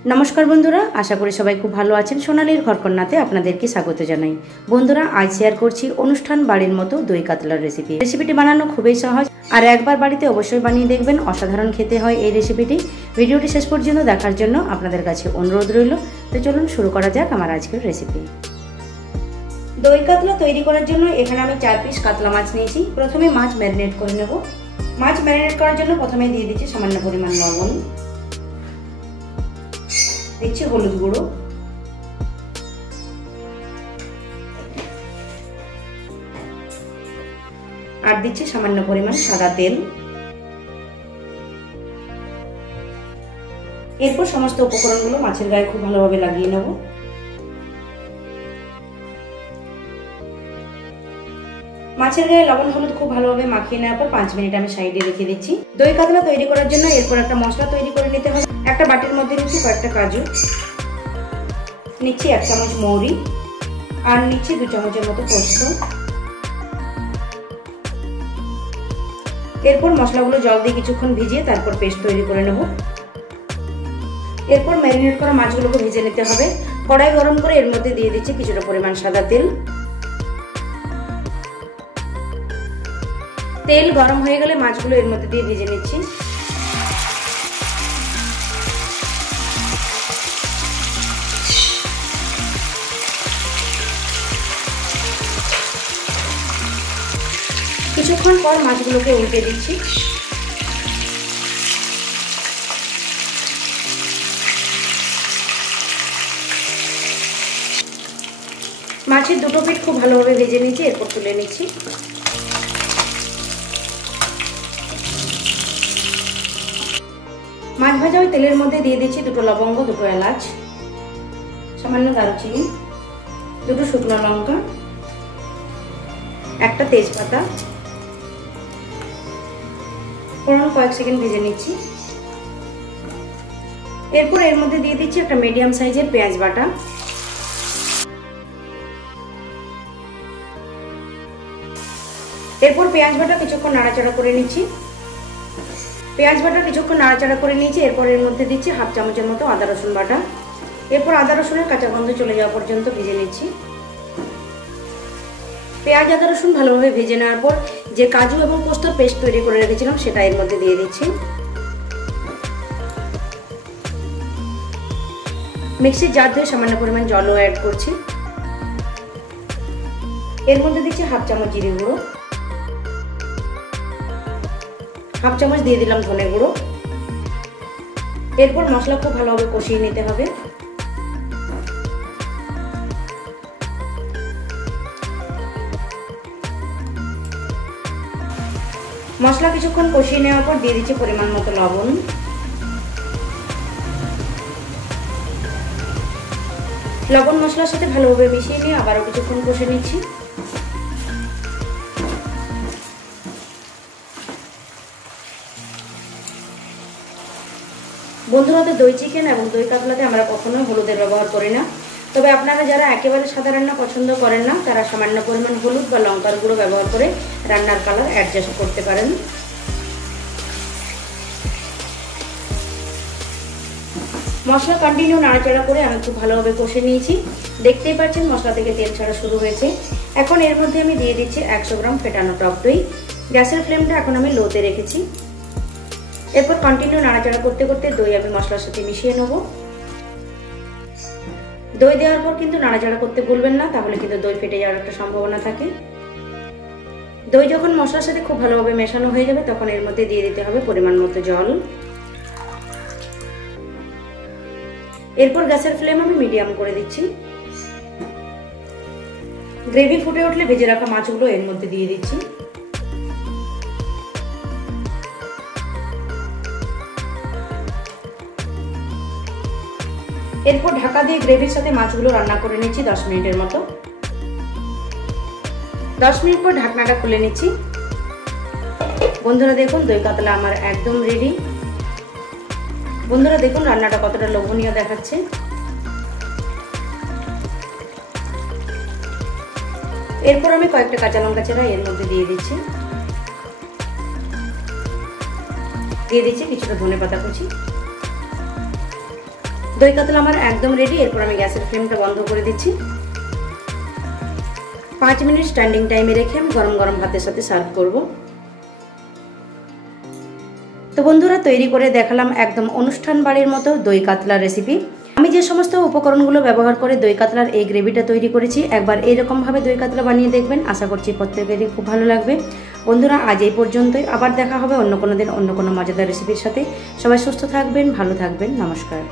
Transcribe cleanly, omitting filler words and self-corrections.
नमस्कार बंधुरा आशा करी सबाई खूब भालो आछेन। सोनालीर घरकन्नाते आपनादेरके स्वागत जानाई। बंधुरा आज शेयर करछि अनुष्ठान बाड़ीर मतो दई कातलार रेसिपि। रेसिपिटी बानानो खूबई सहज और एकबार बाड़ीते अवश्यई बानिये देखबेन, असाधारण खेते हय एई रेसिपिटी। भिडियोटी शेष पर्यन्त देखार जन्य आपनादेर काछे अनुरोध रइल। तो चलुन शुरू करा जाक आमार आजकेर रेसिपि। दई कातला तैरी करार जन्य एखाने आमि 4 पिस कातला माछ नियेछि। प्रथमे माछ मैरिनेट करे नेब। माछ मैरिनेट करार जन्य प्रथमे दिये दिচ্ছি सामान्य परिमाण लवण, दिচ্ছি হলুদ গুঁড়ো, আর দিচ্ছি সামান্য পরিমাণ সাদা তেল। এরপর সমস্ত উপকরণগুলো মাছের গায়ে খুব ভালোভাবে লাগিয়ে নেব। মাছের গায়ে লবণ হলুদ খুব ভালোভাবে মাখিয়ে নেওয়ার পর 5 মিনিট আমি সাইডে রেখে দিচ্ছি। দই কাতলা তৈরি করার জন্য এরপর একটা মশলা তৈরি করে নিতে হবে। একটা বাটির মধ্যে নিচ্ছি কয়েকটা কাজু, নিচ্ছি 1 চামচ মৌরি, আর নিচ্ছি 2 চামচের মতো পোস্ত। এরপর মশলাগুলো জল দিয়ে কিছুক্ষণ ভিজিয়ে তারপর পেস্ট তৈরি করে নেব। এরপর ম্যারিনেট করা মাছগুলোকে ভেজে নিতে হবে। কড়াই গরম করে এর মধ্যে দিয়ে দিচ্ছি কিছুটা পরিমাণ সাদা তেল। তেল গরম হয়ে গেলে মাছগুলো এর মধ্যে দিয়ে ভেজে নিচ্ছি। কিছুক্ষণ পর মাছগুলোকে উল্টে দিচ্ছি। মাছের দুটো পিঠ খুব ভালোভাবে ভেজে নিচ্ছি। এরপর তুলে নিচ্ছি। মাছ ভাজা ওই তেলের মধ্যে দিয়ে দিচ্ছি 2টো লবঙ্গ, 2টো এলাচ, সামান্য দারুচিনি, 2টো শুকনো লঙ্কা, একটা তেজপাতা। ফোড়ন কয়েক সেকেন্ড ভেজে নিচ্ছি। এরপর এর মধ্যে দিয়ে দিচ্ছি একটা মিডিয়াম সাইজের পেঁয়াজ বাটা। এরপর পেঁয়াজ বাটা কিছুক্ষণ নাড়াচাড়া করে নিচ্ছি। পেঁয়াজ বাটা কিছুক্ষণ নাড়াচাড়া করে নিয়েছি। এরপর এর মধ্যে দিচ্ছি 1/2 চামচের মতো আদা রসুন বাটা। এরপর আদা রসুনের কাঁচা গন্ধ চলে যাওয়া পর্যন্ত ভেজে নিচ্ছি। পেঁয়াজ আদা রসুন ভালোভাবে ভেজে নেওয়ার পর যে কাজু এবং পোস্তর পেস্ট তৈরি করে রেখেছিলাম সেটা এর মধ্যে দিয়ে দিচ্ছি। মিক্সির জার ধুয়ে সামান্য পরিমাণ জলও অ্যাড করছি। এর মধ্যে দিচ্ছি 1/2 চামচ জিরে গুঁড়ো, 1/2 চামচ দিয়ে দিলাম ধনে গুঁড়ো। এরপর মশলা খুব ভালোভাবে কষিয়ে নিতে হবে। মশলা কিছুক্ষণ কষিয়ে নেওয়ার পর দিয়ে দিচ্ছি পরিমাণ মতো লবণ। লবণ মশলার সাথে ভালোভাবে মিশিয়ে নিয়ে আবারও কিছুক্ষণ কষে নিচ্ছি। বন্ধুরা, তো দই চিকেন এবং দই কাতলাতে আমরা কখনোই হলুদের ব্যবহার করি না। তবে আপনারা যারা একেবারে সাদা রান্না পছন্দ করেন না তারা সামান্য পরিমাণ হলুদ বা লঙ্কার গুঁড়ো ব্যবহার করে রান্নার কালার অ্যাডজাস্ট করতে পারেন। মশলা কন্টিনিউ নাড়াচাড়া করে আমি খুব ভালোভাবে কষে নিয়েছি। দেখতেই পাচ্ছেন মশলা থেকে তেল ছাড়া শুরু হয়েছে। এখন এর মধ্যে আমি দিয়ে দিচ্ছি 100 গ্রাম ফেটানো টক দই। গ্যাসের ফ্লেমটা এখন আমি লোতে রেখেছি। এরপর কন্টিনিউ নাড়াচাড়া করতে করতে দই আমি মশলার সাথে মিশিয়ে নেব। দই দেওয়ার পর কিন্তু নাড়াচাড়া করতে ভুলবেন না, তাহলে কিন্তু দই ফেটে যাওয়ার একটা সম্ভাবনা থাকে। দই যখন মশলার সাথে খুব ভালোভাবে মেশানো হয়ে যাবে তখন এর মধ্যে দিয়ে দিতে হবে পরিমাণ মতো জল। এরপর গ্যাসের ফ্লেম আমি মিডিয়াম করে দিচ্ছি। গ্রেভি ফুটে উঠলে ভেজে রাখা মাছগুলো এর মধ্যে দিয়ে দিচ্ছি। এরপর ঢাকা দিয়ে গ্রেভির সাথে মাছগুলো রান্না করে নিচ্ছি 10 মিনিটের মতো। 10 মিনিট পর ঢাকনাটা খুলে নিচ্ছি। বন্ধুরা দেখুন দই কাতলা আমার একদম রেডি। বন্ধুরা দেখুন রান্নাটা কতটা লোভনীয় দেখাচ্ছে। এরপর আমি কয়েকটা কাঁচা লঙ্কা চেরা এর মধ্যে দিয়ে দিচ্ছি। দিয়ে দিচ্ছি কিছুটা ধনেপাতা কুচি। দই কাতলা আমার একদম রেডি। এরপর আমি গ্যাসের ফ্লেমটা বন্ধ করে দিচ্ছি। 5 মিনিট স্ট্যান্ডিং টাইমে রেখে আমি গরম গরম ভাতের সাথে সার্ভ করব। তো বন্ধুরা, তৈরি করে দেখালাম একদম অনুষ্ঠান বাড়ির মতো দই কাতলার রেসিপি। আমি যে সমস্ত উপকরণগুলো ব্যবহার করে দই কাতলার এই গ্রেভিটা তৈরি করেছি, একবার এইরকমভাবে দই কাতলা বানিয়ে দেখবেন। আশা করছি প্রত্যেকেরই খুব ভালো লাগবে। বন্ধুরা, আজ এই পর্যন্তই। আবার দেখা হবে অন্য কোনো দিন অন্য কোনো মজাদার রেসিপির সাথে। সবাই সুস্থ থাকবেন, ভালো থাকবেন। নমস্কার।